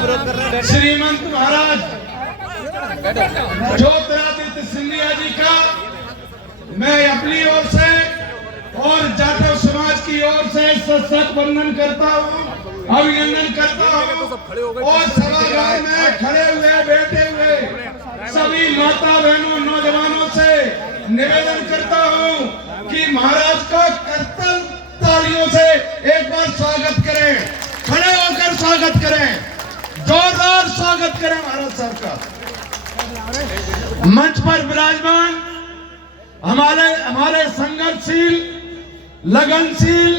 श्रीमंत महाराज ज्योतिरादित्य सिंधिया जी का मैं अपनी ओर से और जाटव समाज की ओर से सशक्त वंदन करता हूँ, अभिनंदन करता हूँ। और सभागार में खड़े हुए बैठे हुए सभी माता बहनों नौजवानों से निवेदन करता हूँ कि महाराज का करतल तालियों से एक बार स्वागत करें, खड़े होकर स्वागत करें, जोरदार स्वागत करें महाराज साहब का। मंच पर विराजमान हमारे संघर्षशील, लगनशील,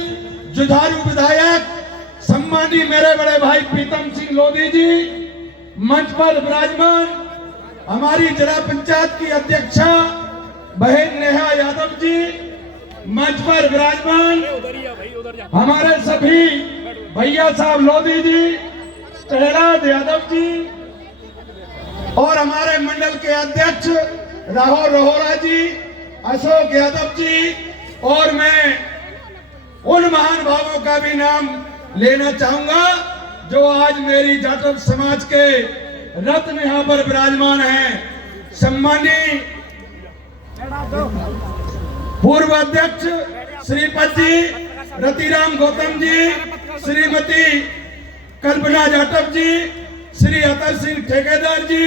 जुझारू विधायक सम्मानी मेरे बड़े भाई प्रीतम सिंह लोधी जी, मंच पर विराजमान हमारी जिला पंचायत की अध्यक्षा बहन नेहा यादव जी, मंच पर विराजमान हमारे सभी भैया साहब लोधी जी, प्रहलाद यादव जी और हमारे मंडल के अध्यक्ष राहुल रोहरा जी, अशोक यादव जी, और मैं उन महान भावों का भी नाम लेना चाहूंगा जो आज मेरी जाटव समाज के रत्न यहाँ पर विराजमान हैं। सम्मानीय पूर्व अध्यक्ष श्रीपद जी, रतिराम गौतम जी, श्रीमती कल्पना जाटव जी, श्री अतर सिंह ठेकेदार जी,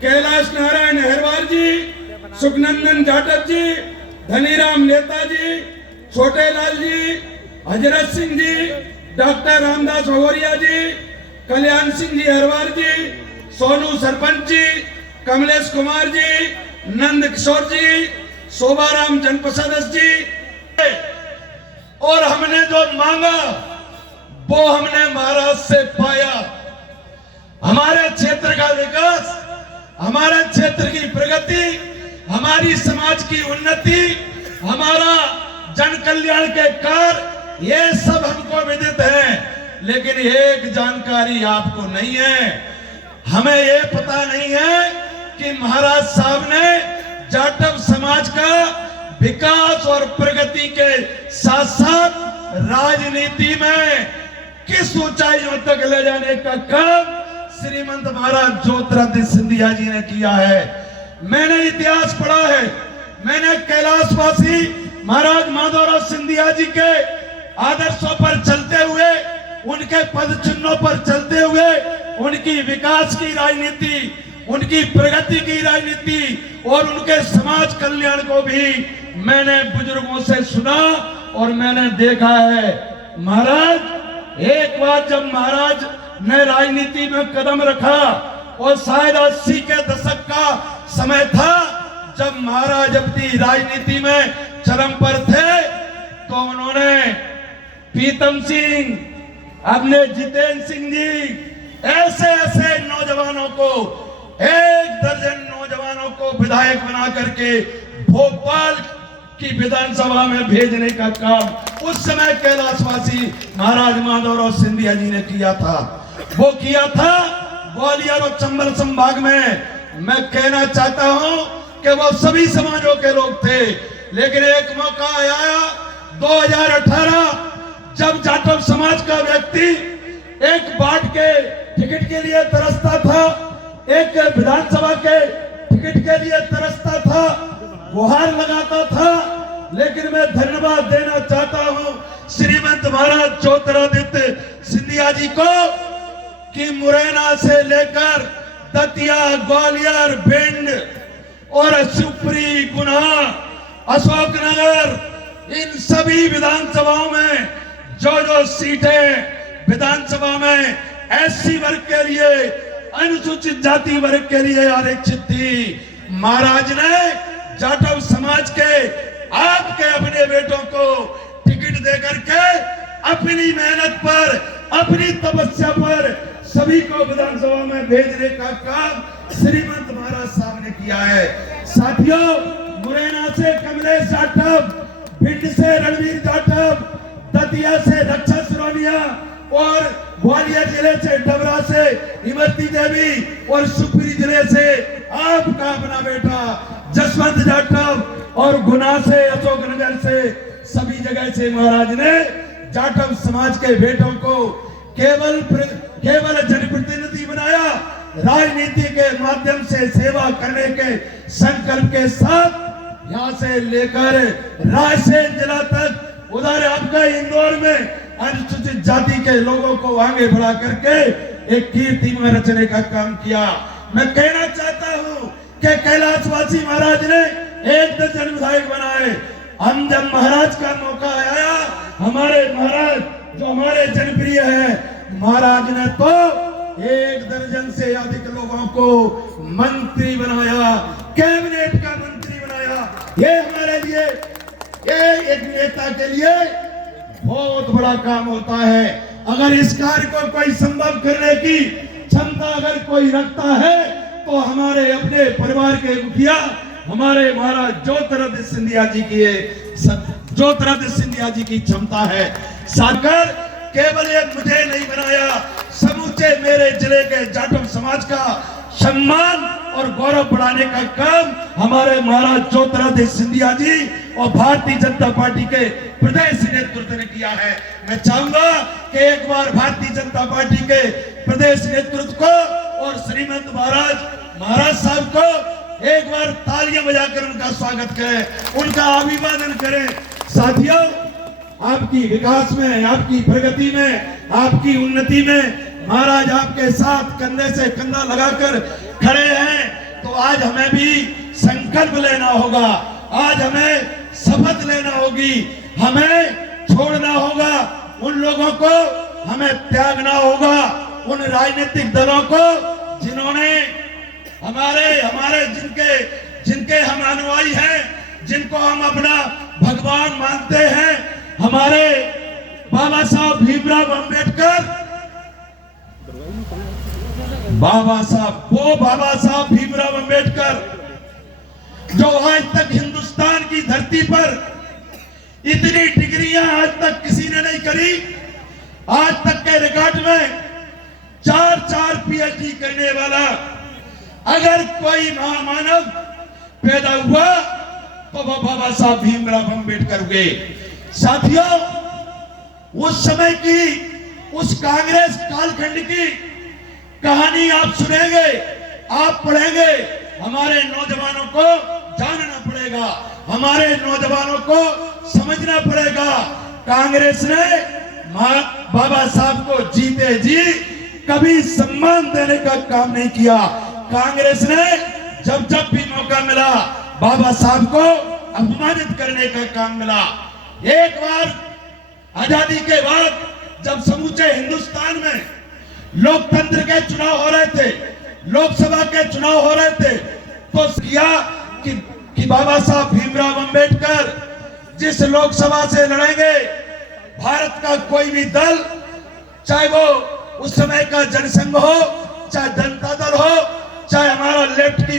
कैलाश नारायण अहरवार जी, सुखनंदन जाटव जी, धनीराम नेता जी, छोटे लाल जी, हजरत सिंह जी, डॉक्टर रामदास भगोरिया जी, कल्याण सिंह जी अहरवार जी, सोनू सरपंच जी, कमलेश कुमार जी, नंद किशोर जी, शोभाराम जनप्रसाद जी। और हमने जो मांगा वो हमने महाराज से पाया। हमारे क्षेत्र का विकास, हमारे क्षेत्र की प्रगति, हमारी समाज की उन्नति, हमारा जन कल्याण के कार्य, ये सब हमको विदित है, लेकिन एक जानकारी आपको नहीं है। हमें ये पता नहीं है कि महाराज साहब ने जाटव समाज का विकास और प्रगति के साथ साथ राजनीति में किस ऊंचाइयों तक ले जाने का काम श्रीमंत महाराज ज्योतिरादित्य सिंधिया जी ने किया है। मैंने इतिहास पढ़ा है, मैंने कैलाशवासी महाराज माधवराव सिंधिया जी के आदर्शों पर चलते हुए, उनके पद चिन्हों पर चलते हुए, उनकी विकास की राजनीति, उनकी प्रगति की राजनीति और उनके समाज कल्याण को भी मैंने बुजुर्गों से सुना और मैंने देखा है। महाराज एक बार जब महाराज ने राजनीति में कदम रखा और शायद 80 के दशक का समय था जब महाराज अपनी राजनीति में चरम पर थे, तो उन्होंने प्रीतम सिंह, अपने जितेंद्र सिंह जी, ऐसे ऐसे नौजवानों को, 1 दर्जन नौजवानों को विधायक बना करके भोपाल की विधानसभा में भेजने का काम उस समय कैलाशवासी महाराज माधवराव सिंधिया जी ने किया था। वो किया था ग्वालियर और चंबल संभाग में। मैं कहना चाहता हूं कि वो सभी समाजों के लोग थे, लेकिन एक मौका आया 2018 जब जाटव समाज का व्यक्ति एक बाट के टिकट के लिए तरसता था, एक विधानसभा के टिकट के लिए तरसता था, गुहार लगाता था। लेकिन मैं धन्यवाद देना चाहता हूं श्रीमंत महाराज ज्योतिरादित्य सिंधिया जी को कि मुरैना से लेकर दतिया, ग्वालियर, भिंड और शिवपुरी, गुना, अशोकनगर, इन सभी विधानसभाओं में जो सीटें विधानसभा में एससी वर्ग के लिए, अनुसूचित जाति वर्ग के लिए आरक्षित थी, महाराज ने जाटव समाज के आपके अपने बेटों को टिकट देकर के अपनी मेहनत पर, अपनी तपस्या पर सभी को विधानसभा में भेजने का काम श्रीमंत महाराज साहब ने किया है। साथियों, मुरैना से कमलेश जाटव, भिंड से रणवीर जाटव, दतिया से रक्षा सिरोनिया और ग्वालियर जिले से डबरा से इमरती देवी और शिवपुरी जिले से आपका अपना बेटा जसवंत जाटव और गुना से, अशोकनगर से, सभी जगह से महाराज ने जाटव समाज के बेटों को केवल जनप्रतिनिधि बनाया, राजनीति के माध्यम से सेवा करने के संकल्प के साथ यहाँ से लेकर रायसेन जिला तक, उधर आपका इंदौर में अनुसूचित जाति के लोगों को आगे बढ़ा करके एक कीर्तिमान रचने का काम किया। मैं कहना चाहता हूँ कि कैलाशवासी महाराज ने 1 दर्जन विधायक बनाए। हम जब महाराज का मौका आया, हमारे महाराज जो हमारे जनप्रिय है, महाराज ने तो 1 दर्जन से अधिक लोगों को मंत्री बनाया, कैबिनेट का मंत्री बनाया। ये हमारे लिए, ये एक नेता के लिए बहुत बड़ा काम होता है। अगर इस कार्य को कोई संभव करने की क्षमता अगर कोई रखता है तो हमारे अपने परिवार के मुखिया हमारे महाराज ज्योतिरादित्य सिंधिया जी की, ज्योतिरादित्य सिंधिया जी की क्षमता है। सागर केवल ये मुझे नहीं बनाया, समूचे मेरे जिले के जाटव समाज का सम्मान और गौरव बढ़ाने का काम हमारे महाराज ज्योतिरादित्य सिंधिया जी और भारतीय जनता पार्टी के प्रदेश नेतृत्व ने किया है। मैं चाहूंगा कि एक बार भारतीय जनता पार्टी के प्रदेश नेतृत्व को और श्रीमंत महाराज साहब को एक बार तालियां बजाकर उनका स्वागत करें, उनका अभिवादन करें। साथियों, आपकी विकास में, आपकी प्रगति में, आपकी उन्नति में महाराज आपके साथ कंधे से कंधा लगाकर खड़े हैं। तो आज हमें भी संकल्प लेना होगा, आज हमें शपथ लेना होगी, हमें छोड़ना होगा उन लोगों को, हमें त्यागना होगा उन राजनीतिक दलों को जिन्होंने हमारे जिनके हम अनुयायी हैं, जिनको हम अपना भगवान मानते हैं। हमारे बाबा साहब भीमराव अंबेडकर, बाबा साहब भीमराव अंबेडकर जो आज तक हिंदुस्तान की धरती पर इतनी डिग्रियां आज तक किसी ने नहीं करी। आज तक के रिकॉर्ड में 4 पीएचडी करने वाला अगर कोई महामानव पैदा हुआ तो वह बाबा साहब भीमराव अंबेडकर हुए। साथियों, उस समय की, उस कांग्रेस कालखंड की कहानी आप सुनेंगे, आप पढ़ेंगे। हमारे नौजवानों को जानना पड़ेगा, हमारे नौजवानों को समझना पड़ेगा। कांग्रेस ने बाबा साहब को जीते जी कभी सम्मान देने का काम नहीं किया। कांग्रेस ने जब भी मौका मिला बाबा साहब को अपमानित करने का काम मिला। एक बार आजादी के बाद जब समूचे हिंदुस्तान में लोकतंत्र के चुनाव हो रहे थे, लोकसभा के चुनाव हो रहे थे, तो किया कि बाबा साहब भीमराव अंबेडकर जिस लोकसभा से लड़ेंगे, भारत का कोई भी दल, चाहे वो उस समय का जनसंघ हो, चाहे जनता दल हो, चाहे हमारा लेफ्ट की